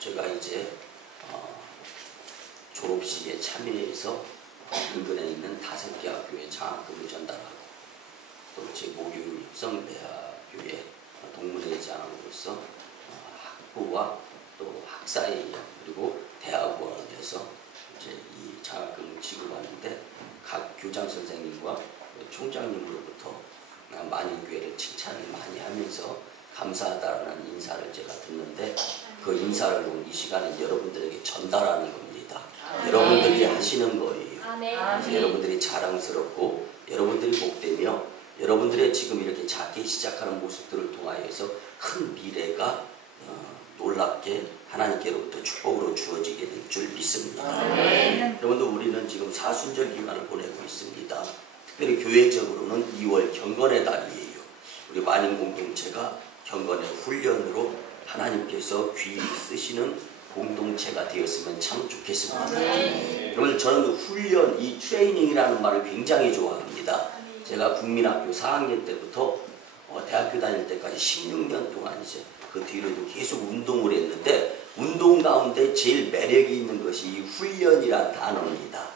제가 이제 졸업식에 참여해서 인근에 있는 5개 학교에 장학금을 전달하고 또 제 모교인 엽성대학교에 동문회장으로서 학부와 또 학사회장 그리고 대학원에서 이제 이 장학금을 지급하는데 각 교장 선생님과 총장님으로부터 만인교회를 칭찬을 많이 하면서 감사하다라는 인사를 제가 듣는데 그 인사를 이 시간에 여러분들에게 전달하는 겁니다. 여러분들이 하시는 거예요. 그래서 여러분들이 자랑스럽고 여러분들이 복되며 여러분들의 지금 이렇게 작게 시작하는 모습들을 통하여서 큰 미래가 놀랍게 하나님께로부터 축복으로 주어지게 될 줄 믿습니다. 여러분들 우리는 지금 사순절 기간을 보내고 있습니다. 특별히 교회적으로는 2월 경건의 달이에요. 우리 만인 공동체가 경건의 훈련으로 하나님께서 귀히 쓰시는 공동체가 되었으면 참 좋겠습니다. 여러분 저는 훈련, 이 트레이닝이라는 말을 굉장히 좋아합니다. 제가 국민학교 4학년 때부터 대학교 다닐 때까지 16년 동안 이제 그 뒤로도 계속 운동을 했는데 운동 가운데 제일 매력이 있는 것이 이 훈련이란 단어입니다.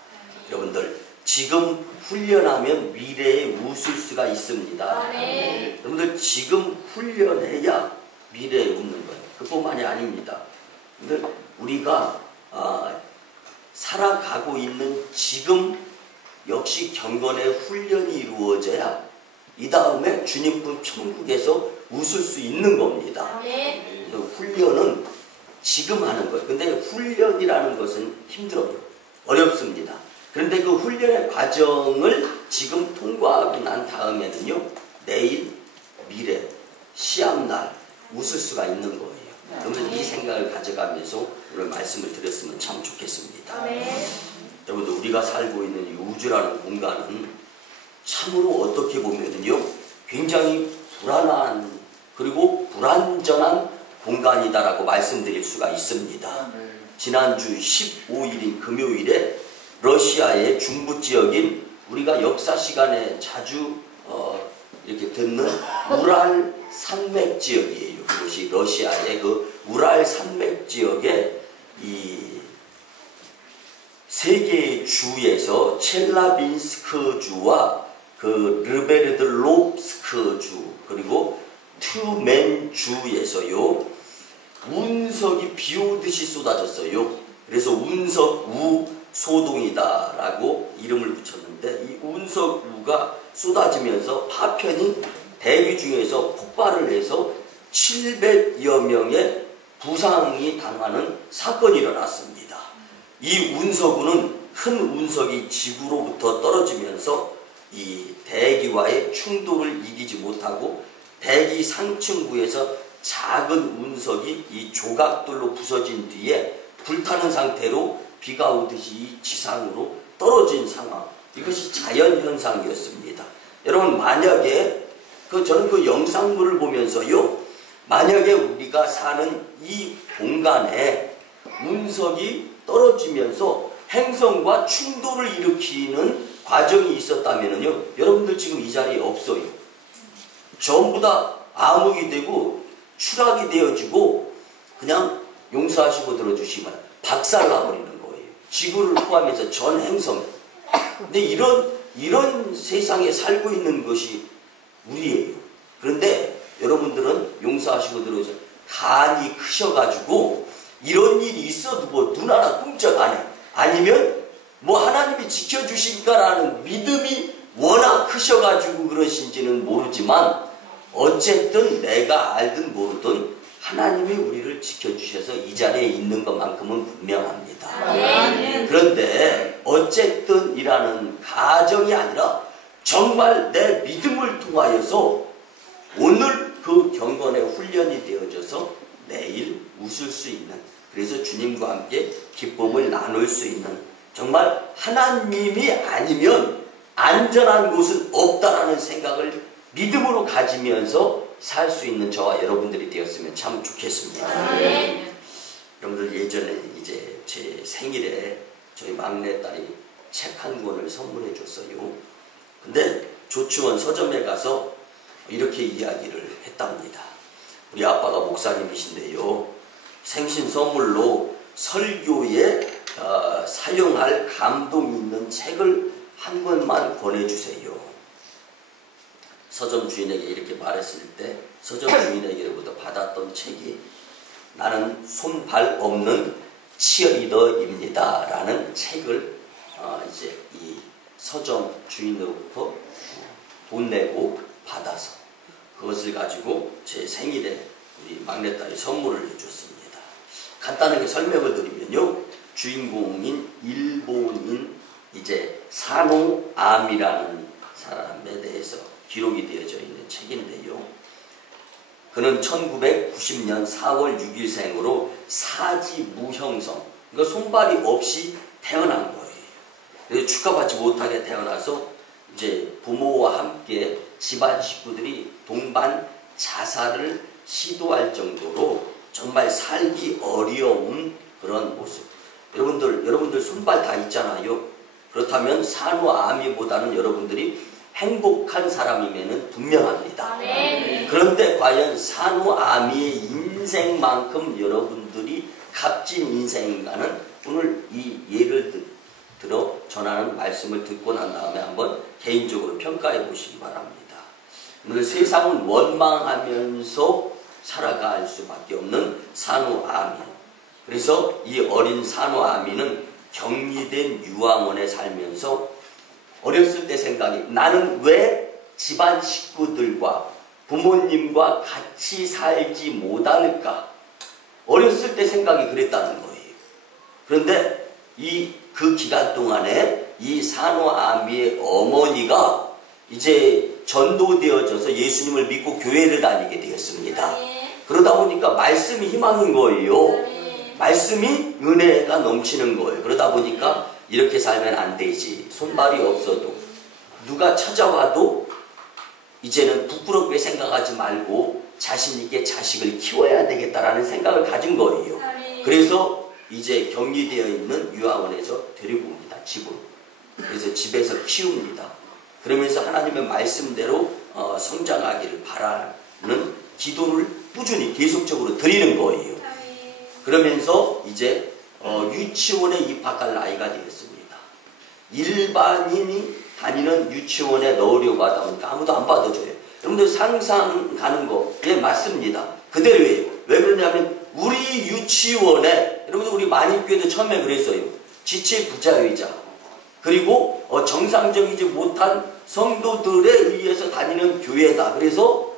여러분들 지금 훈련하면 미래에 웃을 수가 있습니다. 여러분들 지금 훈련해야 미래에 웃는 거예요. 그뿐만이 아닙니다. 근데 우리가 살아가고 있는 지금 역시 경건의 훈련이 이루어져야 이 다음에 주님분 천국에서 웃을 수 있는 겁니다. 훈련은 지금 하는 거예요. 근데 훈련이라는 것은 힘들어요. 어렵습니다. 그런데 그 훈련의 과정을 지금 통과하고 난 다음에는요, 내일, 미래, 시합날 웃을 수가 있는 거예요. 그러면 이 생각을 가져가면서 오늘 말씀을 드렸으면 참 좋겠습니다. 여러분들 우리가 살고 있는 이 우주라는 공간은 참으로 어떻게 보면은요, 굉장히 불안한 그리고 불완전한 공간이다라고 말씀드릴 수가 있습니다. 지난주 15일인 금요일에 러시아의 중부 지역인 우리가 역사 시간에 자주 이렇게 듣는 우랄 산맥 지역이에요. 그것이 러시아의 그 우랄 산맥 지역에 이 세 개의 주에서 첼라빈스크 주와 그 르베르들롭스크 주 그리고 튜멘 주에서요 운석이 비오듯이 쏟아졌어요. 그래서 운석우 소동이다라고 이름을 붙였는데 이 운석우가 쏟아지면서 파편이 대기 중에서 폭발을 해서 700여 명의 부상이 당하는 사건이 일어났습니다. 이 운석우는 큰 운석이 지구로부터 떨어지면서 이 대기와의 충돌을 이기지 못하고 대기 상층부에서 작은 운석이 이 조각들로 부서진 뒤에 불타는 상태로 비가 오듯이 지상으로 떨어진 상황. 이것이 자연현상이었습니다. 여러분 만약에 저는 그 영상물을 보면서요, 만약에 우리가 사는 이 공간에 운석이 떨어지면서 행성과 충돌을 일으키는 과정이 있었다면요, 여러분들 지금 이 자리에 없어요. 전부 다 암흑이 되고 추락이 되어지고 그냥 용서하시고 들어주시면 박살나버리는 거예요. 지구를 포함해서 전 행성. 근데 이런 세상에 살고 있는 것이 우리예요. 그런데 여러분들은 용서하시고 들어주세요. 간이 크셔가지고 이런 일이 있어도 뭐 눈 하나 꿈쩍 안 해. 아니면 뭐 하나님이 지켜주실까라는 믿음이 워낙 크셔가지고 그러신지는 모르지만 어쨌든 내가 알든 모르든 하나님이 우리를 지켜주셔서 이 자리에 있는 것만큼은 분명합니다. 그런데 어쨌든 이라는 가정이 아니라 정말 내 믿음을 통하여서 오늘 그 경건의 훈련이 되어져서 내일 웃을 수 있는, 그래서 주님과 함께 기쁨을 나눌 수 있는, 정말 하나님이 아니면 안전한 곳은 없다라는 생각을 믿음으로 가지면서 살 수 있는 저와 여러분들이 되었으면 참 좋겠습니다. 여러분들 예전에 이제 제 생일에 저희 막내딸이 책 한 권을 선물해 줬어요. 근데 조치원 서점에 가서 이렇게 이야기를 했답니다. 우리 아빠가 목사님이신데요, 생신 선물로 설교에 사용할 감동 있는 책을 한 권만 권해주세요. 서점 주인에게 이렇게 말했을 때 서점 주인에게로부터 받았던 책이 나는 손발 없는 치어리더입니다 라는 책을 이제 이 서점 주인으로부터 돈 내고 받아서 그것을 가지고 제 생일에 우리 막내딸이 선물을 해줬습니다. 간단하게 설명을 드리면요, 주인공인 일본인 이제 사노암이라는 사람에 대해서 기록이 되어져 있는 책인데요, 그는 1990년 4월 6일생으로 사지무형성, 그러니까 손발이 없이 태어난 거예요. 그래서 축하받지 못하게 태어나서 이제 부모와 함께 집안 식구들이 동반 자살을 시도할 정도로 정말 살기 어려운 그런 모습. 여러분들 손발 다 있잖아요. 그렇다면 산후아미보다는 여러분들이 행복한 사람이면 분명합니다. 그런데 과연 산후아미의 인생만큼 여러분들이 값진 인생인가는 오늘 이 예를 들어 전하는 말씀을 듣고 난 다음에 한번 개인적으로 평가해 보시기 바랍니다. 오늘 세상은 원망하면서 살아갈 수밖에 없는 산후아미. 그래서 이 어린 산후아미는 격리된 유아원에 살면서 어렸을 때 생각이, 나는 왜 집안 식구들과 부모님과 같이 살지 못할까? 어렸을 때 생각이 그랬다는 거예요. 그런데 그 기간 동안에 이 산후아미의 어머니가 이제 전도되어져서 예수님을 믿고 교회를 다니게 되었습니다. 그러다 보니까 말씀이 희망인 거예요. 말씀이 은혜가 넘치는 거예요. 그러다 보니까 이렇게 살면 안 되지. 손발이 없어도 누가 찾아와도 이제는 부끄럽게 생각하지 말고 자신 있게 자식을 키워야 되겠다라는 생각을 가진 거예요. 그래서 이제 격리되어 있는 유아원에서 데리고 옵니다. 집으로. 그래서 집에서 키웁니다. 그러면서 하나님의 말씀대로 성장하기를 바라는 기도를 꾸준히 계속적으로 드리는 거예요. 그러면서 이제 유치원에 입학할 나이가 되었습니다. 일반인이 다니는 유치원에 넣으려고 하다 보니까 아무도 안 받아줘요. 여러분들 상상 가는 거, 예, 맞습니다. 그대로예요. 왜 그러냐면 우리 유치원에, 여러분들 우리 만인교회도 처음에 그랬어요. 지체 부자의자, 그리고 정상적이지 못한 성도들에 의해서 다니는 교회다. 그래서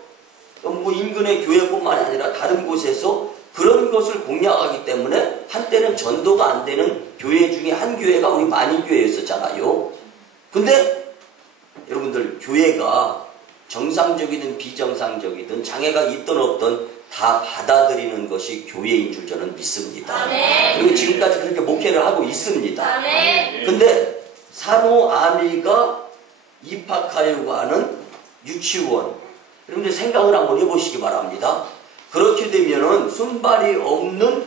뭐 인근의 교회뿐만 아니라 다른 곳에서 그런 것을 공략하기 때문에 한때는 전도가 안 되는 교회 중에 한 교회가 우리 만인교회였었잖아요. 근데 여러분들 교회가 정상적이든 비정상적이든 장애가 있든 없든 다 받아들이는 것이 교회인 줄 저는 믿습니다. 그리고 지금까지 그렇게 목회를 하고 있습니다. 근데 산후아미가 입학하려고 하는 유치원, 여러분들 생각을 한번 해보시기 바랍니다. 그렇게 되면은 손발이 없는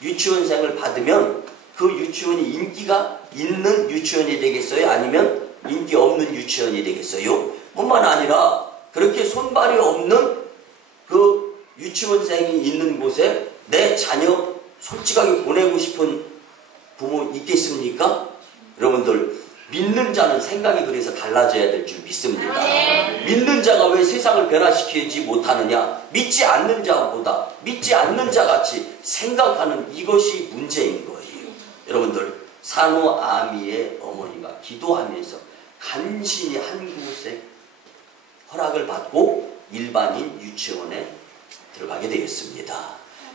유치원생을 받으면 그 유치원이 인기가 있는 유치원이 되겠어요? 아니면 인기 없는 유치원이 되겠어요? 뿐만 아니라 그렇게 손발이 없는 그 유치원생이 있는 곳에 내 자녀 솔직하게 보내고 싶은 부모 있겠습니까? 여러분들, 믿는 자는 생각이 그래서 달라져야 될 줄 믿습니다. 믿는 자가 왜 세상을 변화시키지 못하느냐? 믿지 않는 자보다 믿지 않는 자같이 생각하는 이것이 문제인 거예요. 여러분들, 산후아미의 어머니가 기도하면서 간신히 한 곳에 허락을 받고 일반인 유치원에 들어가게 되었습니다.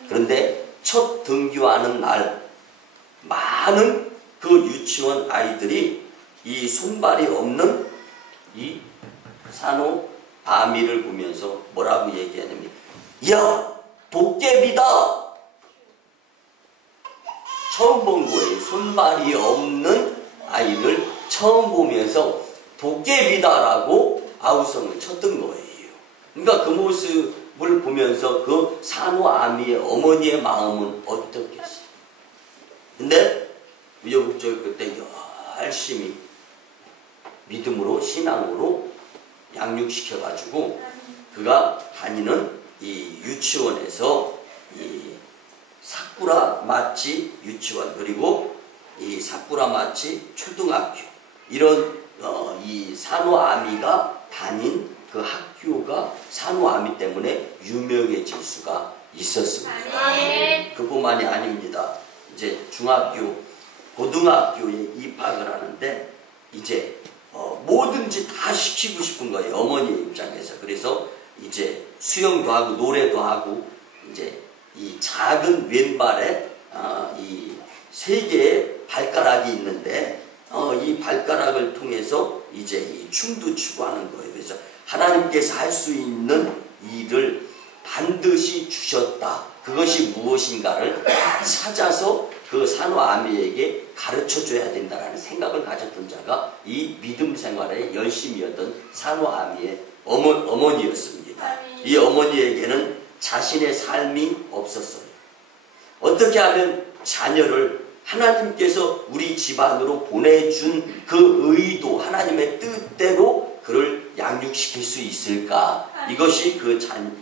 그런데 첫 등교하는 날 많은 그 유치원 아이들이 이 손발이 없는 이 산후아미를 보면서 뭐라고 얘기하냐면, 야, 도깨비다! 처음 본 거예요. 손발이 없는 아이를 처음 보면서 도깨비다라고 아우성을 쳤던 거예요. 그러니까 그 모습을 보면서 그 산후아미의 어머니의 마음은 어떻겠어요? 근데 우여곡절 그때 열심히 믿음으로, 신앙으로 양육시켜가지고 그가 다니는 이 유치원에서 이 사쿠라 마치 유치원, 그리고 이 사쿠라 마치 초등학교, 이런 이 산호아미가 다닌 그 학교가 산호아미 때문에 유명해질 수가 있었습니다. 그뿐만이 아닙니다. 이제 중학교, 고등학교에 입학을 하는데 이제 뭐든지 다 시키고 싶은 거예요, 어머니의 입장에서. 그래서 이제 수영도 하고 노래도 하고, 이제 이 작은 왼발에 이 3개의 발가락이 있는데 이 발가락을 통해서 이제 이 춤도 추고 하는 거예요. 그래서 하나님께서 할 수 있는 일을 반드시 주셨다. 그것이 무엇인가를 찾아서 그 산호아미에게 가르쳐줘야 된다는 생각을 가졌던 자가 이 믿음 생활에 열심히 했던 산호아미의 어머니였습니다. 이 어머니에게는 자신의 삶이 없었어요. 어떻게 하면 자녀를 하나님께서 우리 집안으로 보내준 그 의도, 하나님의 뜻대로 그를 양육시킬 수 있을까? 이것이 그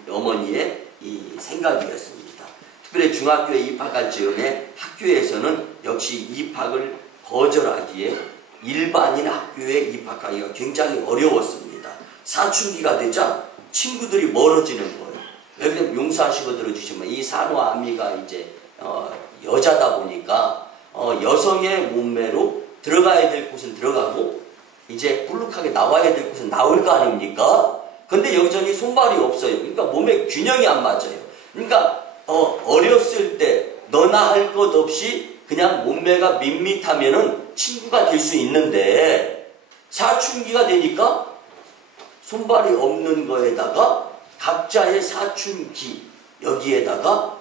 어머니의 이 생각이었습니다. 특별히 중학교에 입학할 즈음에 학교에서는 역시 입학을 거절하기에 일반인 학교에 입학하기가 굉장히 어려웠습니다. 사춘기가 되자 친구들이 멀어지는 거예요. 여기 용서하시고 들어주시면, 이 산호아미가 이제 여자다 보니까 여성의 몸매로 들어가야 될 곳은 들어가고 이제 불룩하게 나와야 될 곳은 나올 거 아닙니까? 근데 여전히 손발이 없어요. 그러니까 몸에 균형이 안 맞아요. 그러니까 어렸을 때 너나 할 것 없이 그냥 몸매가 밋밋하면은 친구가 될 수 있는데, 사춘기가 되니까 손발이 없는 거에다가 각자의 사춘기, 여기에다가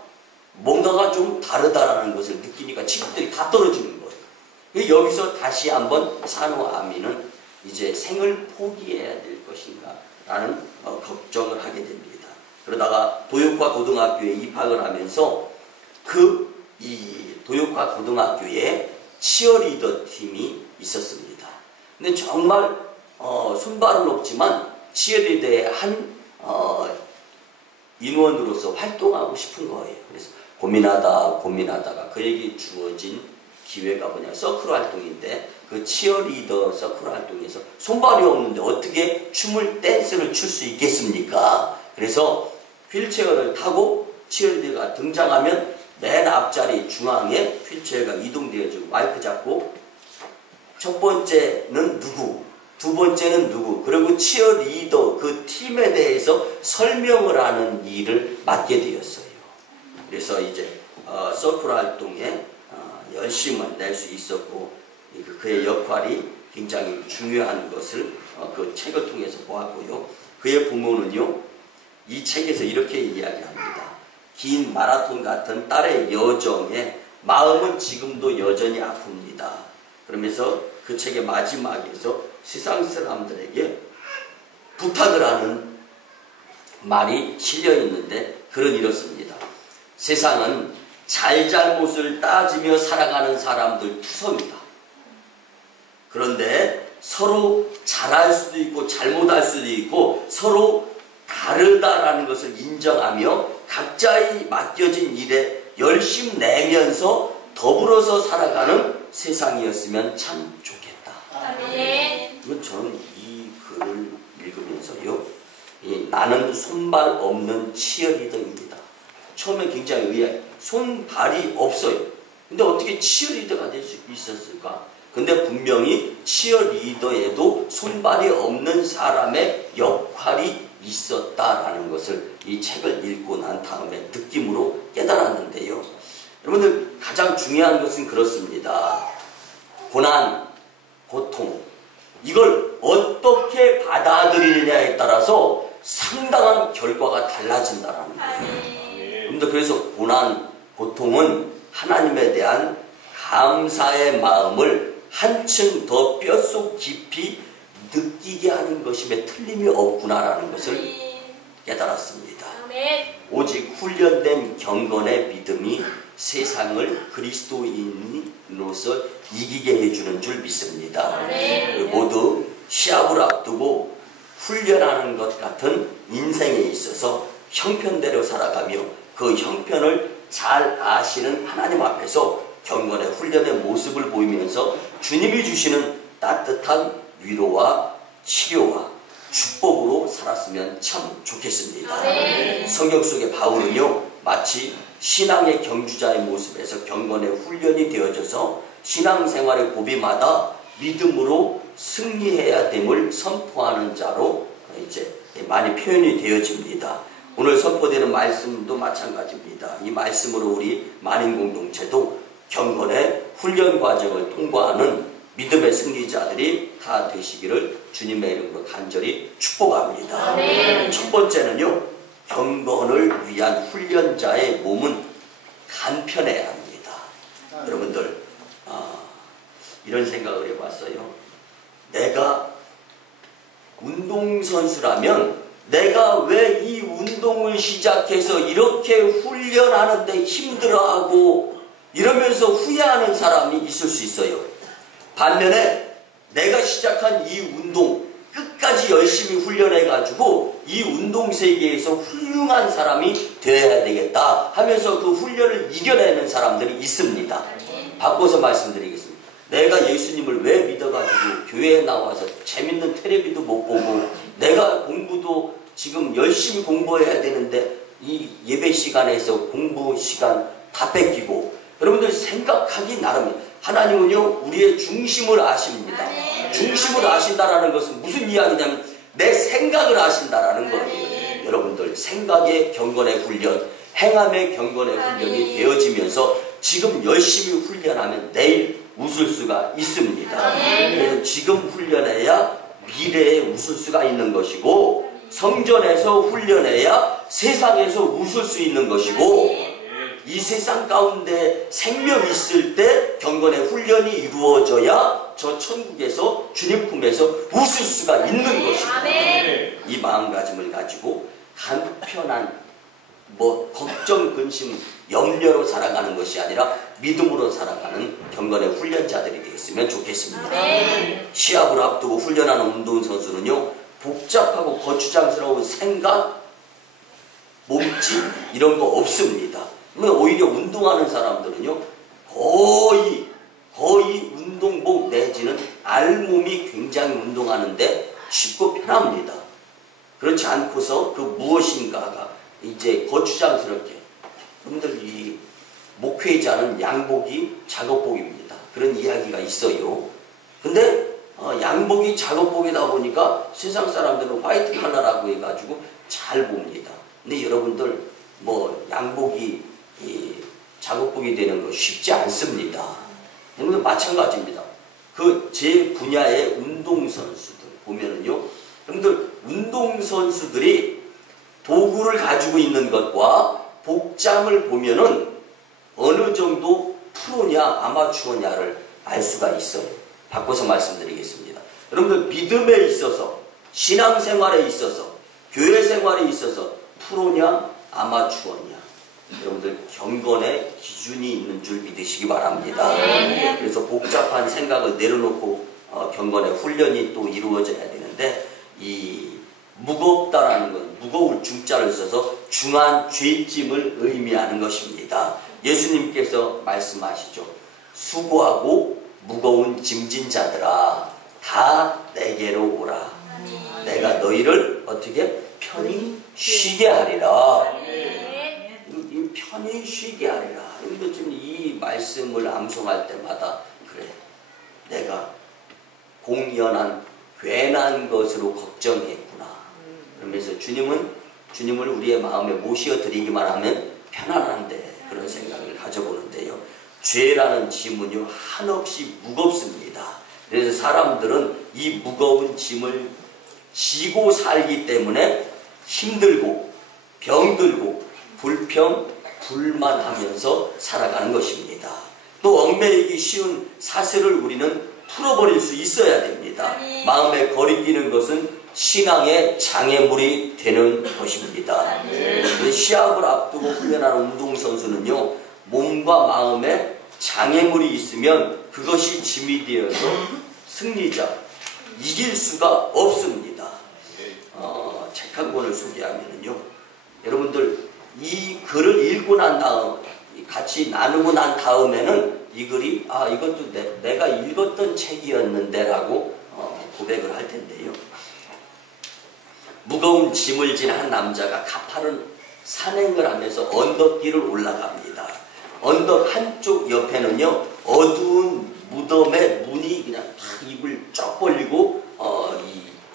뭔가가 좀 다르다라는 것을 느끼니까 친구들이 다 떨어지는 거예요. 여기서 다시 한번 산호아미는 이제 생을 포기해야 될 것인가 라는 걱정을 하게 됩니다. 그러다가 도요카 고등학교에 입학을 하면서 이 도요카 고등학교에 치어리더 팀이 있었습니다. 근데 정말 손발은 없지만 치어리더의 한 인원으로서 활동하고 싶은 거예요. 그래서 고민하다가 그에게 주어진 기회가 뭐냐, 서클 활동인데, 그 치어리더 서클 활동에서 손발이 없는데 어떻게 댄스를 출 수 있겠습니까? 그래서 휠체어를 타고 치어리더가 등장하면 맨 앞자리 중앙에 휠체어가 이동되어지고 마이크 잡고 첫 번째는 누구, 두 번째는 누구, 그리고 치어리더 그 팀에 대해서 설명을 하는 일을 맡게 되었어요. 그래서 이제 서클 활동에 열심을 낼 수 있었고, 그의 역할이 굉장히 중요한 것을 그 책을 통해서 보았고요. 그의 부모는요, 이 책에서 이렇게 이야기합니다. 긴 마라톤 같은 딸의 여정에 마음은 지금도 여전히 아픕니다. 그러면서 그 책의 마지막에서 세상 사람들에게 부탁을 하는 말이 실려 있는데, 글은 이렇습니다. 세상은 잘잘못을 따지며 살아가는 사람들 투성이다. 그런데 서로 잘할 수도 있고 잘못할 수도 있고 서로 다르다라는 것을 인정하며 각자의 맡겨진 일에 열심 내면서 더불어서 살아가는 세상이었으면 참 좋겠다. 이건 저는 이 글을 읽으면서요, 나는 손발 없는 치어리더입니다. 처음에 굉장히 의아해. 손발이 없어요. 근데 어떻게 치어리더가 될 수 있었을까? 근데 분명히 치어리더에도 손발이 없는 사람의 역할이 있었다라는 것을 이 책을 읽고 난 다음에 느낌으로 깨달았는데요. 여러분들, 가장 중요한 것은 그렇습니다. 고난, 고통, 이걸 어떻게 받아들이느냐에 따라서 상당한 결과가 달라진다라는 거예요. 여러분들, 그래서 고난, 고통은 하나님에 대한 감사의 마음을 한층 더 뼛속 깊이 느끼게 하는 것임에 틀림이 없구나라는 것을 깨달았습니다. 오직 훈련된 경건의 믿음이 세상을 그리스도인으로서 이기게 해주는 줄 믿습니다. 모두 시합을 앞두고 훈련하는 것 같은 인생에 있어서 형편대로 살아가며 그 형편을 잘 아시는 하나님 앞에서 경건의 훈련의 모습을 보이면서 주님이 주시는 따뜻한 위로와 치료와 축복으로 살았으면 참 좋겠습니다. 네. 성경 속의 바울은요, 마치 신앙의 경주자의 모습에서 경건의 훈련이 되어져서 신앙생활의 고비마다 믿음으로 승리해야 됨을 선포하는 자로 이제 많이 표현이 되어집니다. 오늘 선포되는 말씀도 마찬가지입니다. 이 말씀으로 우리 만인공동체도 경건의 훈련 과정을 통과하는 믿음의 승리자들이 다 되시기를 주님의 이름으로 간절히 축복합니다. 네. 첫 번째는요, 경건을 위한 훈련자의 몸은 간편해야 합니다. 여러분들 이런 생각을 해봤어요. 내가 운동선수라면 내가 왜 이 운동을 시작해서 이렇게 훈련하는데 힘들어하고 이러면서 후회하는 사람이 있을 수 있어요. 반면에 내가 시작한 이 운동 끝까지 열심히 훈련해가지고 이 운동 세계에서 훌륭한 사람이 되어야 되겠다 하면서 그 훈련을 이겨내는 사람들이 있습니다. 바꿔서 말씀드리겠습니다. 내가 예수님을 왜 믿어가지고 교회에 나와서 재밌는 텔레비도 못 보고 내가 공부도 지금 열심히 공부해야 되는데 이 예배 시간에서 공부 시간 다 뺏기고, 여러분들 생각하기 나름입니다. 하나님은요, 우리의 중심을 아십니다. 중심을 아신다라는 것은 무슨 이야기냐면 내 생각을 아신다라는 거예요. 여러분들 생각의 경건의 훈련, 행함의 경건의 훈련이 되어지면서 지금 열심히 훈련하면 내일 웃을 수가 있습니다. 그래서 지금 훈련해야 미래에 웃을 수가 있는 것이고, 성전에서 훈련해야 세상에서 웃을 수 있는 것이고, 이 세상 가운데 생명 있을 때 경건의 훈련이 이루어져야 저 천국에서 주님 품에서 웃을 수가 있는 것입니다. 이 마음가짐을 가지고 간편한 걱정, 근심, 염려로 살아가는 것이 아니라 믿음으로 살아가는 경건의 훈련자들이 되었으면 좋겠습니다. 시합을 앞두고 훈련하는 운동선수는요, 복잡하고 거추장스러운 생각, 몸짓 이런 거 없습니다. 오히려 운동하는 사람들은요, 거의 운동복 내지는 알몸이 굉장히 운동하는데 쉽고 편합니다. 그렇지 않고서 그 무엇인가가 이제 거추장스럽게, 여러분들 이 목회자는 양복이 작업복입니다. 그런 이야기가 있어요. 근데 양복이 작업복이다 보니까 세상 사람들은 화이트 컬러라고 해가지고 잘 봅니다. 근데 여러분들 양복이 작업복이 되는 거 쉽지 않습니다. 여러분들 마찬가지입니다. 제 분야의 운동선수들 보면은요, 여러분들 운동선수들이 도구를 가지고 있는 것과 복장을 보면은 어느 정도 프로냐 아마추어냐를 알 수가 있어요. 바꿔서 말씀드리겠습니다. 여러분들 믿음에 있어서, 신앙생활에 있어서, 교회 생활에 있어서 프로냐 아마추어냐, 여러분들 경건의 기준이 있는 줄 믿으시기 바랍니다. 그래서 복잡한 생각을 내려놓고 경건의 훈련이 또 이루어져야 되는데, 이 무겁다라는 건 무거울 중자를 써서 중한 죄짐을 의미하는 것입니다. 예수님께서 말씀하시죠. 수고하고 무거운 짐진 자들아 다 내게로 오라. 내가 너희를 어떻게 편히 쉬게 하리라. 편히 쉬게 하리라. 지금 이 말씀을 암송할 때마다 그래, 내가 공연한 괜한 것으로 걱정했구나. 그러면서 주님을 우리의 마음에 모셔드리기만 하면 편안한데, 그런 생각을 가져보는데요. 죄라는 짐은요, 한없이 무겁습니다. 그래서 사람들은 이 무거운 짐을 지고 살기 때문에 힘들고 병들고 불평, 불만하면서 살아가는 것입니다. 또 얽매이기 쉬운 사슬을 우리는 풀어버릴 수 있어야 됩니다. 마음에 거리끼는 것은 신앙의 장애물이 되는 것입니다. 시합을 앞두고 훈련하는 운동선수는요, 몸과 마음에 장애물이 있으면 그것이 짐이 되어서 승리자, 이길 수가 없습니다. 책 한 권을 소개하면요, 여러분들 이 글을 읽고 난 다음 같이 나누고 난 다음에는 이 글이 이것도 내가 읽었던 책이었는데 라고 고백을 할 텐데요. 무거운 짐을 진 한 남자가 가파른 산행을 하면서 언덕길을 올라갑니다. 언덕 한쪽 옆에는요 어두운 무덤의 문이 그냥 탁 입을 쫙 벌리고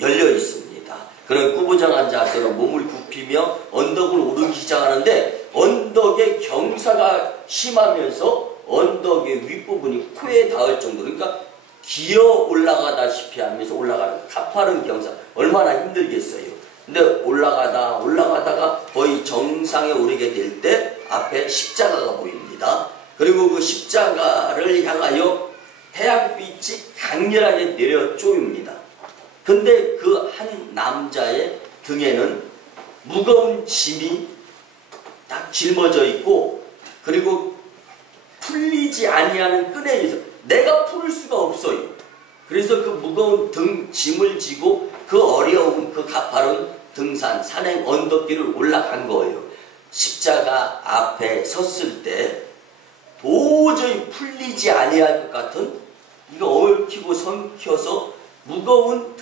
열려 있습니다. 그런 꾸부정한 자세로 몸을 굽히며 언덕을 오르기 시작하는데 언덕의 경사가 심하면서 언덕의 윗부분이 코에 닿을 정도로, 그러니까 기어 올라가다시피 하면서 올라가는 가파른 경사, 얼마나 힘들겠어요. 근데 올라가다가 거의 정상에 오르게 될 때 앞에 십자가가 보입니다. 그리고 그 십자가를 향하여 태양빛이 강렬하게 내려 쪼입니다. 근데 그 한 남자의 등에는 무거운 짐이 딱 짊어져 있고, 그리고 풀리지 아니하는 끈에 있어 내가 풀을 수가 없어요. 그래서 그 무거운 짐을 지고 그 어려운 그 가파른 등산 산행 언덕길을 올라간 거예요. 십자가 앞에 섰을 때 도저히 풀리지 아니할 것 같은, 이거 얽히고 성켜서 무거운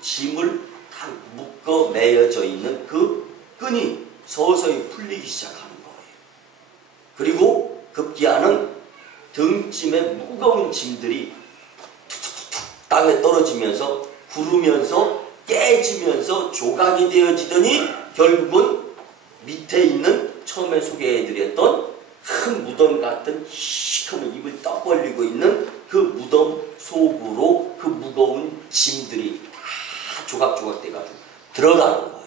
짐을 다 묶어 매여져 있는 그 끈이 서서히 풀리기 시작하는 거예요. 그리고 급기야는 등짐의 무거운 짐들이 땅에 떨어지면서 구르면서 깨지면서 조각이 되어지더니 결국은 밑에 있는 처음에 소개해드렸던 큰 무덤 같은 시커먼 입을 떡 벌리고 있는 그 무덤 속으로 그 무거운 짐들이 다 조각조각 돼가지고 들어가는 거예요.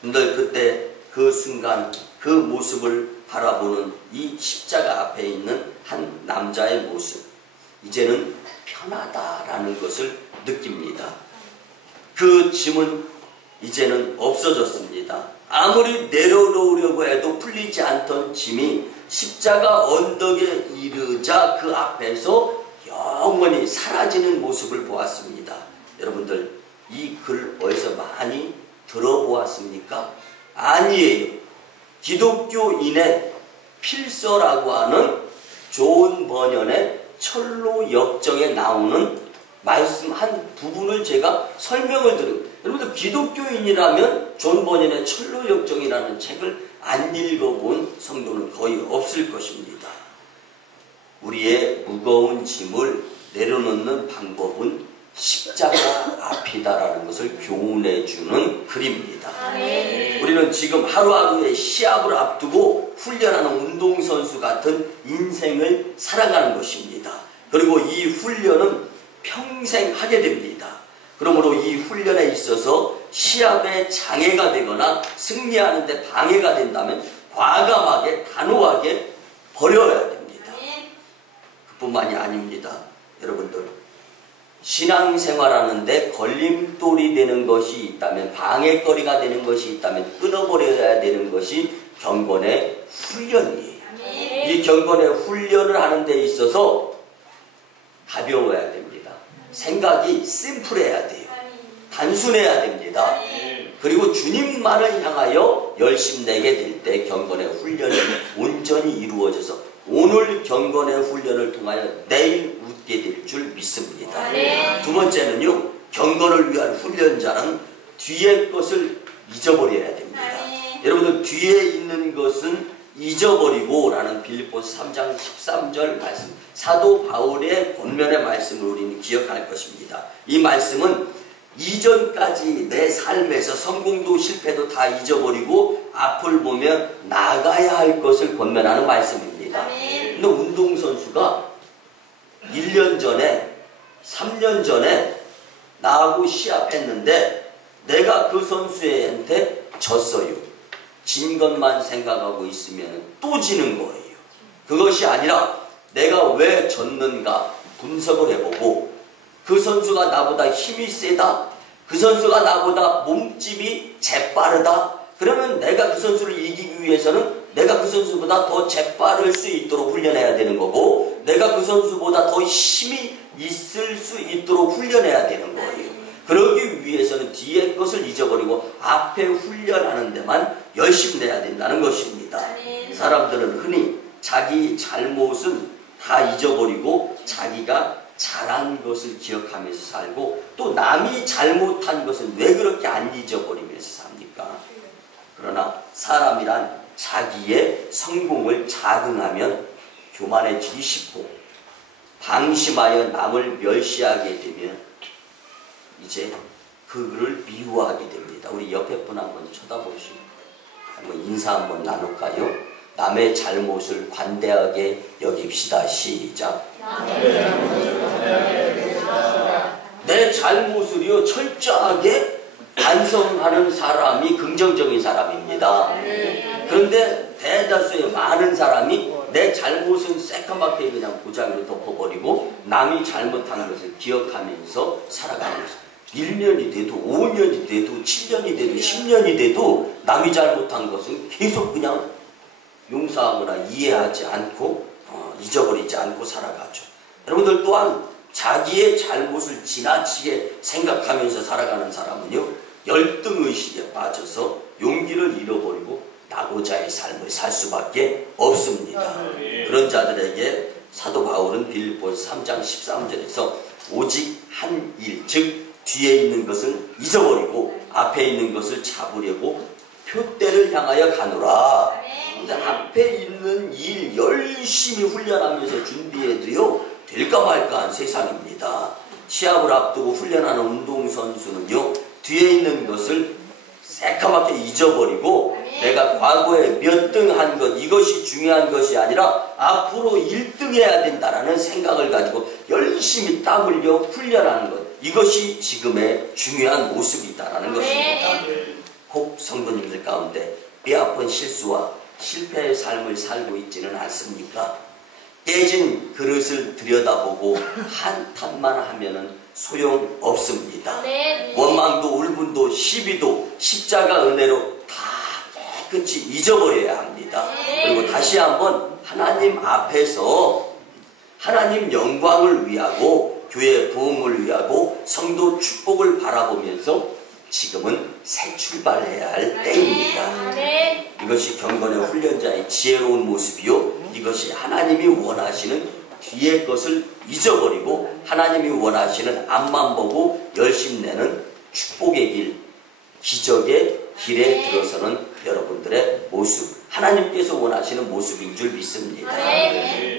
근데 그때 그 순간 그 모습을 바라보는 이 십자가 앞에 있는 한 남자의 모습, 이제는 편하다라는 것을 느낍니다. 그 짐은 이제는 없어졌습니다. 아무리 내려놓으려고 해도 풀리지 않던 짐이 십자가 언덕에 이르자 그 앞에서 영원히 사라지는 모습을 보았습니다. 여러분들 이 글 어디서 많이 들어보았습니까? 아니에요. 기독교인의 필서라고 하는 존 버년의 철로 역정에 나오는 말씀 한 부분을 제가 설명을 드리고, 여러분들 기독교인이라면 존 버년의 철로 역정이라는 책을 안 읽어본 성도는 거의 없을 것입니다. 우리의 무거운 짐을 내려놓는 방법은 십자가 앞이다라는 것을 교훈해주는 글입니다. 우리는 지금 하루하루의 시합을 앞두고 훈련하는 운동선수 같은 인생을 살아가는 것입니다. 그리고 이 훈련은 평생 하게 됩니다. 그러므로 이 훈련에 있어서 시합에 장애가 되거나 승리하는 데 방해가 된다면 과감하게 단호하게 버려야 됩니다. 그뿐만이 아닙니다. 여러분들 신앙생활하는데 걸림돌이 되는 것이 있다면, 방해거리가 되는 것이 있다면 끊어버려야 되는 것이 경건의 훈련이에요. 이 경건의 훈련을 하는 데 있어서 가벼워야 됩니다. 생각이 심플해야 돼요. 단순해야 됩니다. 그리고 주님만을 향하여 열심내게 될 때 경건의 훈련이 온전히 이루어져서 오늘 경건의 훈련을 통하여 내일 웃게 될 줄 믿습니다. 두 번째는요, 경건을 위한 훈련자는 뒤의 것을 잊어버려야 됩니다. 여러분들 뒤에 있는 것은 잊어버리고 라는 빌립보서 3장 13절 말씀, 사도 바울의 권면의 말씀을 우리는 기억할 것입니다. 이 말씀은 이전까지 내 삶에서 성공도 실패도 다 잊어버리고 앞을 보며 나가야 할 것을 권면하는 말씀입니다. 근데 운동선수가 1년 전에 3년 전에 나하고 시합했는데 내가 그 선수한테 졌어요. 진 것만 생각하고 있으면 또 지는 거예요. 그것이 아니라 내가 왜 졌는가 분석을 해보고, 그 선수가 나보다 힘이 세다, 그 선수가 나보다 몸집이 재빠르다, 그러면 내가 그 선수를 이기기 위해서는 내가 그 선수보다 더 재빠를 수 있도록 훈련해야 되는 거고, 내가 그 선수보다 더 힘이 있을 수 있도록 훈련해야 되는 거예요. 그러기 위해서는 뒤의 것을 잊어버리고 앞에 훈련하는 데만 열심히 내야 된다는 것입니다. 사람들은 흔히 자기 잘못은 다 잊어버리고 자기가 잘한 것을 기억하면서 살고, 또 남이 잘못한 것은 왜 그렇게 안 잊어버리면서 삽니까? 그러나 사람이란 자기의 성공을 자긍하면 교만해지기 쉽고, 방심하여 남을 멸시하게 되면 이제 그를 미워하게 됩니다. 우리 옆에 분 한번 쳐다보시고 한번 인사 한번 나눌까요? 남의 잘못을 관대하게 여깁시다. 시작. 내 잘못을요 철저하게 반성하는 사람이 긍정적인 사람입니다. 그런데 대다수의 많은 사람이 내 잘못은 새까맣게 그냥 고장으로 덮어버리고 남이 잘못한 것을 기억하면서 살아가는 거죠. 1년이 돼도 5년이 돼도 7년이 돼도 10년이 돼도 남이 잘못한 것은 계속 그냥 용서하거나 이해하지 않고 잊어버리지 않고 살아가죠. 여러분들 또한 자기의 잘못을 지나치게 생각하면서 살아가는 사람은요 열등의식에 빠져서 용기를 잃어버리고 낙오자의 삶을 살 수밖에 없습니다. 그런 자들에게 사도 바울은 빌립보서 3장 13절에서 오직 한 일, 즉 뒤에 있는 것을 잊어버리고 앞에 있는 것을 잡으려고 표대를 향하여 가노라. 근데 앞에 있는 일 열심히 훈련하면서 준비해도요 될까 말까한 세상입니다. 시합을 앞두고 훈련하는 운동선수는요 뒤에 있는 것을 새까맣게 잊어버리고 내가 과거에 몇 등 한 것, 이것이 중요한 것이 아니라 앞으로 1등 해야 된다라는 생각을 가지고 열심히 땀 흘려 훈련하는 것, 이것이 지금의 중요한 모습이다라는 것입니다. 혹 성도님들 가운데 뼈아픈 실수와 실패의 삶을 살고 있지는 않습니까? 깨진 그릇을 들여다보고 한탄만 하면은 소용없습니다. 원망도 울분도 시비도 십자가 은혜로 다 깨끗이 잊어버려야 합니다. 그리고 다시 한번 하나님 앞에서 하나님 영광을 위하고 교회 부흥을 위하고 성도 축복을 바라보면서 지금은 새 출발해야 할 때입니다. 이것이 경건의 훈련자의 지혜로운 모습이요, 이것이 하나님이 원하시는 뒤의 것을 잊어버리고 하나님이 원하시는 앞만 보고 열심 내는 축복의 길, 기적의 길에 들어서는 여러분들의 모습, 하나님께서 원하시는 모습인 줄 믿습니다.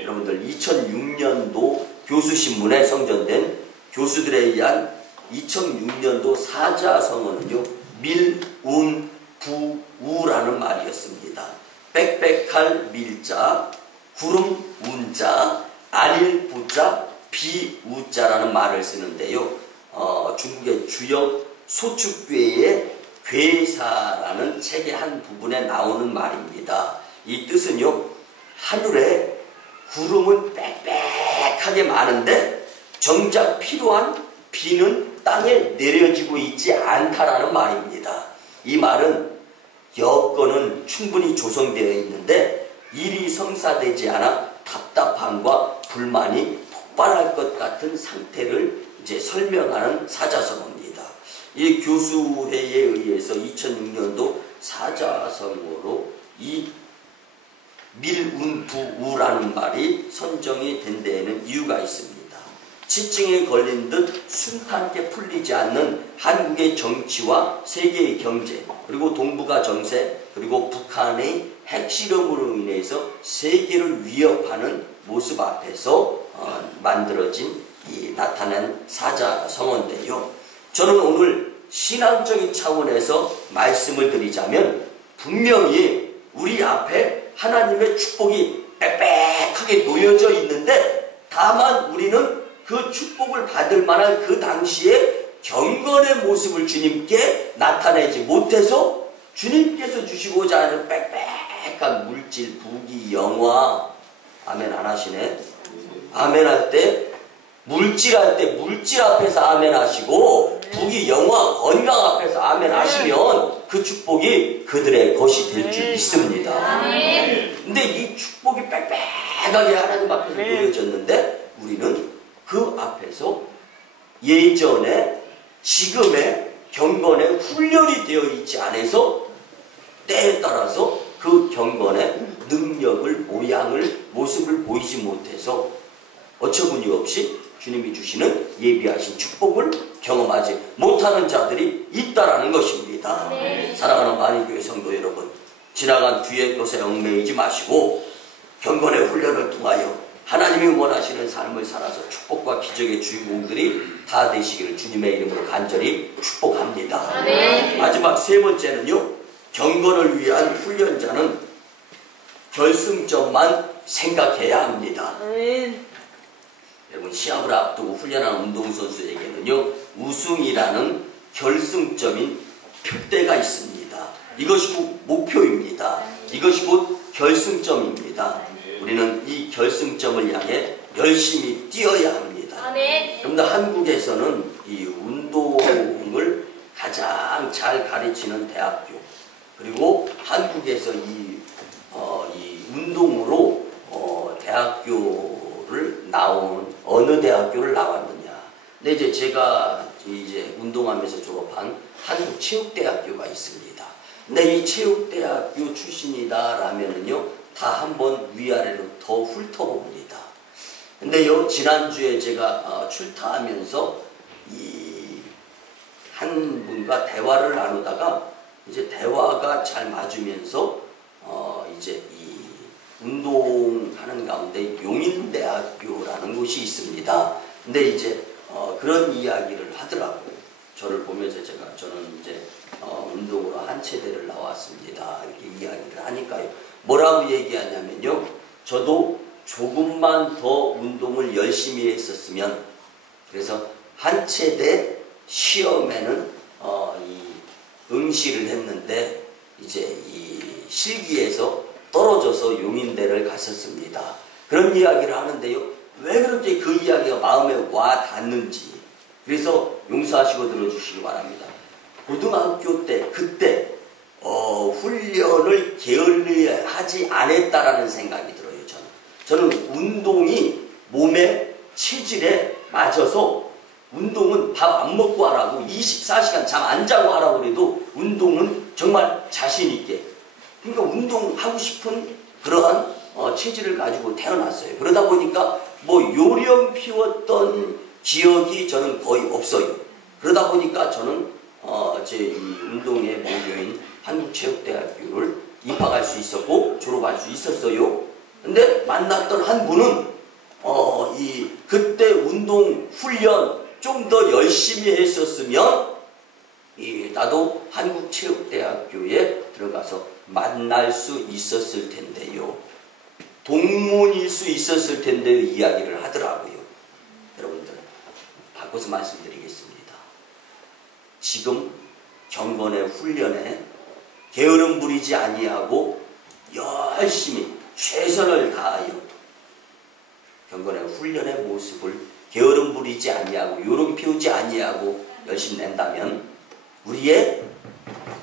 여러분들 2006년도 교수신문에 성전된 교수들에 의한 2006년도 사자성어는요 밀운부우라는 말이었습니다. 빽빽할 밀자, 구름 운자, 아닐 부자, 비우자라는 말을 쓰는데요. 중국의 주역 소축괴의 괴사라는 책의 한 부분에 나오는 말입니다. 이 뜻은요, 하늘에 구름은 빽빽하게 많은데 정작 필요한 비는 땅에 내려지고 있지 않다라는 말입니다. 이 말은 여건은 충분히 조성되어 있는데 일이 성사되지 않아 답답함과 불만이 폭발할 것 같은 상태를 이제 설명하는 사자성어입니다. 이 교수회에 의해서 2006년도 사자성어로 이 밀운부우라는 말이 선정이 된 데에는 이유가 있습니다. 치증에 걸린 듯 순탄하게 풀리지 않는 한국의 정치와 세계의 경제, 그리고 동북아 정세, 그리고 북한의 핵실험으로 인해서 세계를 위협하는 모습 앞에서 만들어진 이 나타난 사자성어인데요. 저는 오늘 신앙적인 차원에서 말씀을 드리자면 분명히 우리 앞에 하나님의 축복이 빽빽하게 놓여져 있는데 다만 우리는 그 축복을 받을 만한 그 당시에 경건의 모습을 주님께 나타내지 못해서 주님께서 주시고자 하는 빽빽한 물질, 부귀, 영화, 아멘 안 하시네? 아멘 할 때, 물질 할 때 물질 앞에서 아멘 하시고 부귀, 영화, 건강 앞에서 아멘 하시면 그 축복이 그들의 것이 될 줄 믿습니다. 근데 이 축복이 빽빽하게 하나님 앞에서 놓여졌는데 우리는 그 앞에서 예전에 지금의 경건에 훈련이 되어 있지 않아서 때에 따라서 그 경건의 능력을, 모양을 모습을 보이지 못해서 어처구니 없이 주님이 주시는 예비하신 축복을 경험하지 못하는 자들이 있다라는 것입니다. 네. 사랑하는 만인교회 성도 여러분, 지나간 뒤의 것에 얽매이지 마시고 경건의 훈련을 통하여 하나님이 원하시는 삶을 살아서 축복과 기적의 주인공들이 다 되시기를 주님의 이름으로 간절히 축복합니다. 네. 마지막 세 번째는요, 경건을 위한 훈련자는 결승점만 생각해야 합니다. 여러분, 시합을 앞두고 훈련하는 운동선수에게는요, 우승이라는 결승점인 표대가 있습니다. 이것이 곧 목표입니다. 이것이 곧 결승점입니다. 우리는 이 결승점을 향해 열심히 뛰어야 합니다. 그런데 한국에서는 이 운동을 가장 잘 가르치는 대학교, 그리고 한국에서 이 운동으로 대학교를 나온 어느 대학교를 나왔느냐. 근데 이제 제가 이제 운동하면서 졸업한 한국체육대학교가 있습니다. 근데 이 체육대학교 출신이다라면은요, 다 한번 위아래로 더 훑어봅니다. 근데요, 지난주에 제가 출타하면서 한 분과 대화를 나누다가 이제 대화가 잘 맞으면서 이제 이 운동하는 가운데 용인대학교라는 곳이 있습니다. 근데 이제 그런 이야기를 하더라고요. 저를 보면서 저는 이제 운동으로 한체대를 나왔습니다. 이렇게 이야기를 하니까요. 뭐라고 얘기하냐면요, 저도 조금만 더 운동을 열심히 했었으면, 그래서 한체대 시험에는 응시를 했는데 이제 이 실기에서 떨어져서 용인대를 갔었습니다. 그런 이야기를 하는데요, 왜 그렇게 그 이야기가 마음에 와 닿는지, 그래서 용서하시고 들어주시기 바랍니다. 고등학교 때 그때 훈련을 게을리하지 않았다라는 생각이 들어요. 저는 운동이 몸의 체질에 맞아서, 운동은 밥 안 먹고 하라고, 24시간 잠 안 자고 하라고 그래도 운동은 정말 자신 있게, 그러니까 운동하고 싶은 그러한 체질을 가지고 태어났어요. 그러다 보니까 뭐 요령 피웠던 기억이 저는 거의 없어요. 그러다 보니까 저는 제 이 운동의 모교인 한국체육대학교를 입학할 수 있었고 졸업할 수 있었어요. 근데 만났던 한 분은 그때 운동 훈련 좀 더 열심히 했었으면 나도 한국체육대학교에 들어가서 만날 수 있었을 텐데요, 동문일 수 있었을 텐데요, 이야기를 하더라고요. 여러분들, 바꿔서 말씀드리겠습니다. 지금 경건의 훈련에 게으름 부리지 아니하고 열심히 최선을 다하여 경건의 훈련의 모습을 게으름 부리지 아니하고 요령 피우지 아니하고 열심히 낸다면 우리의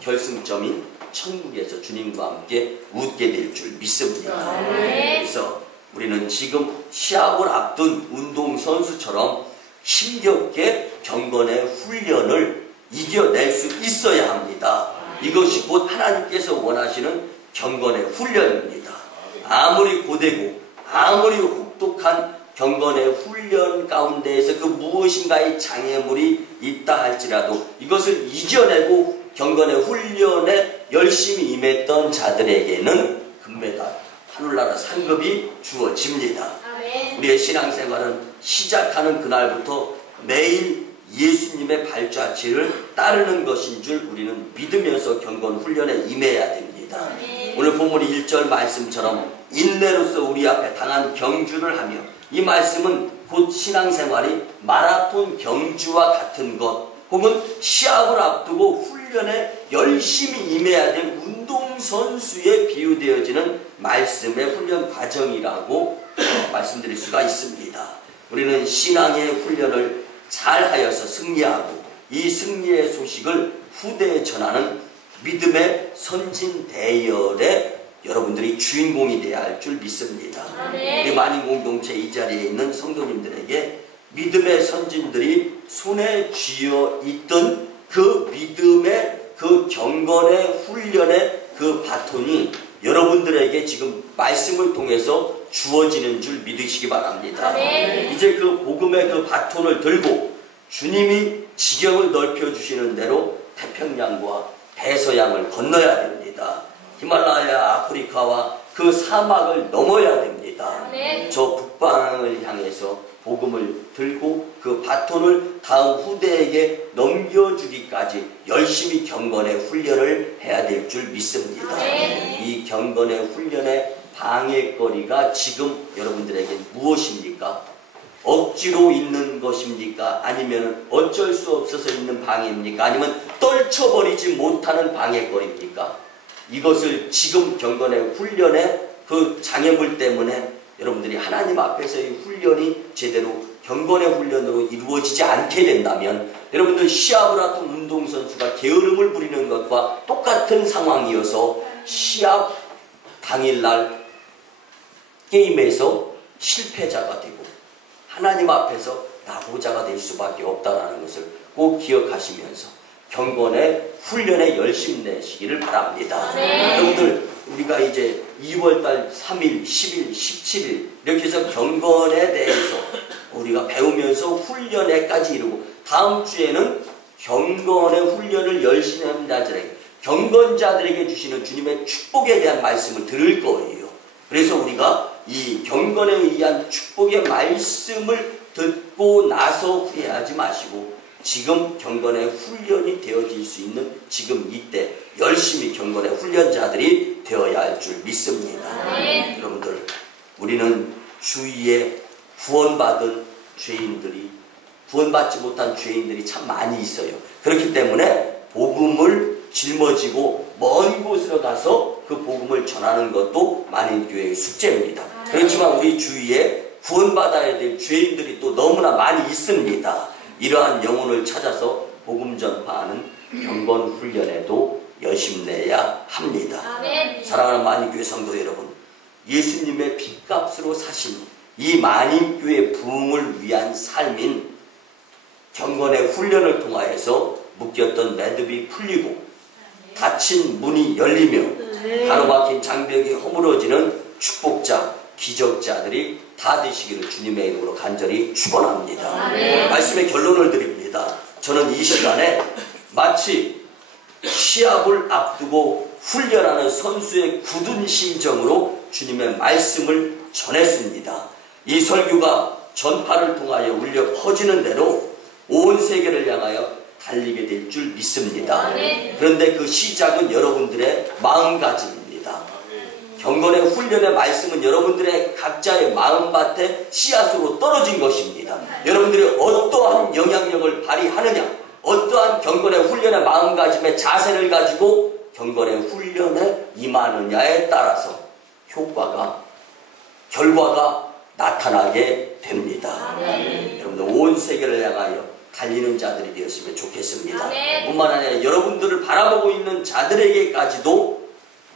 결승점인 천국에서 주님과 함께 웃게 될 줄 믿습니다. 그래서 우리는 지금 시합을 앞둔 운동선수처럼 힘겹게 경건의 훈련을 이겨낼 수 있어야 합니다. 이것이 곧 하나님께서 원하시는 경건의 훈련입니다. 아무리 고되고 아무리 혹독한 경건의 훈련 가운데에서 그 무엇인가의 장애물이 있다 할지라도 이것을 이겨내고 경건의 훈련에 열심히 임했던 자들에게는 금메달, 하늘나라 상급이 주어집니다. 우리의 신앙생활은 시작하는 그날부터 매일 예수님의 발자취를 따르는 것인 줄 우리는 믿으면서 경건 훈련에 임해야 됩니다. 오늘 본문의 1절 말씀처럼 인내로서 우리 앞에 당한 경주를 하며, 이 말씀은 곧 신앙생활이 마라톤 경주와 같은 것, 혹은 시합을 앞두고 훈련에 열심히 임해야 될 운동선수에 비유되어지는 말씀의 훈련 과정이라고 말씀드릴 수가 있습니다. 우리는 신앙의 훈련을 잘하여서 승리하고 이 승리의 소식을 후대에 전하는 믿음의 선진 대열의 여러분들이 주인공이 되어야 할 줄 믿습니다. 우리 만인공동체 이 자리에 있는 성도님들에게 믿음의 선진들이 손에 쥐어 있던 그 믿음의 그 경건의 훈련의 그 바톤이 여러분들에게 여러분들에게 지금 말씀을 통해서 주어지는 줄 믿으시기 바랍니다. 아멘. 이제 그 복음의 그 바톤을 들고 주님이 지경을 넓혀주시는 대로 태평양과 대서양을 건너야 됩니다. 히말라야 아프리카와 그 사막을 넘어야 됩니다. 아멘. 저 북방을 향해서 복음을 들고 그 바톤을 다음 후대에게 넘겨주기까지 열심히 경건의 훈련을 해야 될 줄 믿습니다. 아멘. 이 경건의 훈련의 방해거리가 지금 여러분들에게 무엇입니까? 억지로 있는 것입니까? 아니면 어쩔 수 없어서 있는 방해입니까? 아니면 떨쳐버리지 못하는 방해거리입니까? 이것을 지금 경건의 훈련의 그 장애물 때문에 여러분들이 하나님 앞에서의 훈련이 제대로 경건의 훈련으로 이루어지지 않게 된다면 여러분들 시합을 앞둔 운동선수가 게으름을 부리는 것과 똑같은 상황이어서 시합 당일날 게임에서 실패자가 되고 하나님 앞에서 낙오자가 될 수밖에 없다는 것을 꼭 기억하시면서 경건의 훈련에 열심 내시기를 바랍니다. 네. 여러분들 우리가 이제 2월달 3일, 10일, 17일 이렇게 해서 경건에 대해서 우리가 배우면서 훈련에까지 이르고 다음 주에는 경건의 훈련을 열심히 하는 자들에게 경건자들에게 주시는 주님의 축복에 대한 말씀을 들을 거예요. 그래서 우리가 이 경건에 의한 축복의 말씀을 듣고 나서 후회하지 마시고 지금 경건의 훈련이 되어질 수 있는 지금 이때 열심히 경건의 훈련자들이 되어야 할 줄 믿습니다. 네. 여러분들 우리는 주위에 구원받은 죄인들이 구원받지 못한 죄인들이 참 많이 있어요. 그렇기 때문에 복음을 짊어지고 먼 곳으로 가서 그 복음을 전하는 것도 만인교회의 숙제입니다. 그렇지만 우리 주위에 구원받아야 될 죄인들이 또 너무나 많이 있습니다. 이러한 영혼을 찾아서 복음 전파하는 경건 훈련에도 열심내야 합니다. 아멘. 사랑하는 만인교회 성도 여러분, 예수님의 핏값으로 사신 이 만인교회 부흥을 위한 삶인 경건의 훈련을 통하여서 묶였던 매듭이 풀리고 닫힌 문이 열리며 가로막힌 장벽이 허물어지는 축복자, 기적자들이 다 되시기를 주님의 이름으로 간절히 축원합니다. 말씀의 결론을 드립니다. 저는 이 시간에 마치 시합을 앞두고 훈련하는 선수의 굳은 심정으로 주님의 말씀을 전했습니다. 이 설교가 전파를 통하여 울려 퍼지는 대로 온 세계를 향하여 달리게 될 줄 믿습니다. 그런데 그 시작은 여러분들의 마음가짐입니다. 경건의 훈련의 말씀은 여러분들의 각자의 마음밭에 씨앗으로 떨어진 것입니다. 여러분들이 어떠한 영향력을 발휘하느냐, 어떠한 경건의 훈련의 마음가짐의 자세를 가지고 경건의 훈련에 임하느냐에 따라서 결과가 나타나게 됩니다. 여러분들 온 세계를 향하여 달리는 자들이 되었으면 좋겠습니다. 뿐만 아니라 여러분들을 바라보고 있는 자들에게까지도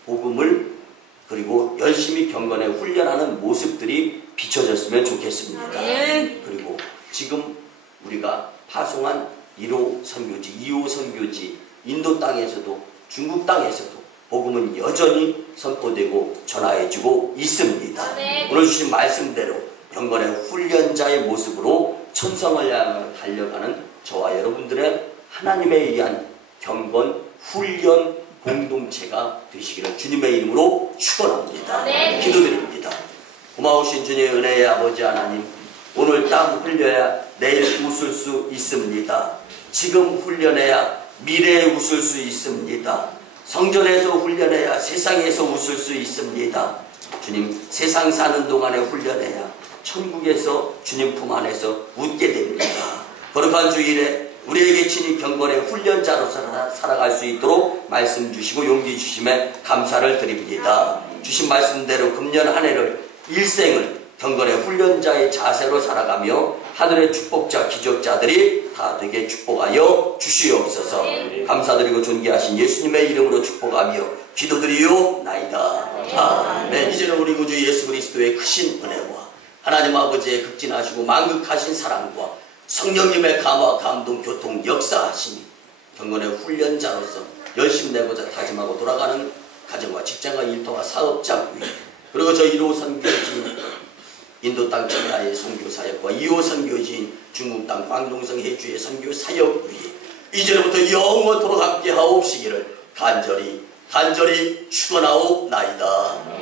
복음을 그리고 열심히 경건에 훈련하는 모습들이 비춰졌으면 좋겠습니다. 그리고 지금 우리가 파송한 1호 선교지, 2호 선교지, 인도 땅에서도 중국 땅에서도 복음은 여전히 선포되고 전하여지고 있습니다. 오늘 주신 말씀대로 경건의 훈련자의 모습으로 천성을 향해 달려가는 저와 여러분들의 하나님에 의한 경건 훈련 공동체가 되시기를 주님의 이름으로 축원합니다. 기도드립니다. 고마우신 주님의 은혜의 아버지 하나님, 오늘 땀 흘려야 내일 웃을 수 있습니다. 지금 훈련해야 미래에 웃을 수 있습니다. 성전에서 훈련해야 세상에서 웃을 수 있습니다. 주님, 세상 사는 동안에 훈련해야 천국에서 주님 품 안에서 웃게 됩니다. 거룩한 주일에 우리에게 친히 경건의 훈련자로 살아갈 수 있도록 말씀 주시고 용기 주심에 감사를 드립니다. 주신 말씀대로 금년 한 해를 일생을 경건의 훈련자의 자세로 살아가며 하늘의 축복자 기적자들이 다 되게 축복하여 주시옵소서. 감사드리고 존귀하신 예수님의 이름으로 축복하며 기도드리옵나이다. 아멘. 이제는 우리 구주 예수 그리스도의 크신 은혜와 하나님 아버지의 극진하시고 만극하신 사랑과 성령님의 감화, 감동, 교통, 역사하시니 경건의 훈련자로서 열심 내고자 다짐하고 돌아가는 가정과 직장과 일터와 사업장 위에 그리고 저 1호 선교진 인도 땅 청야의 선교 사역과 2호 선교진 중국 땅 광동성 해주의 선교 사역 위에 이제부터 영원토록 함께 하옵시기를 간절히 축원하옵나이다.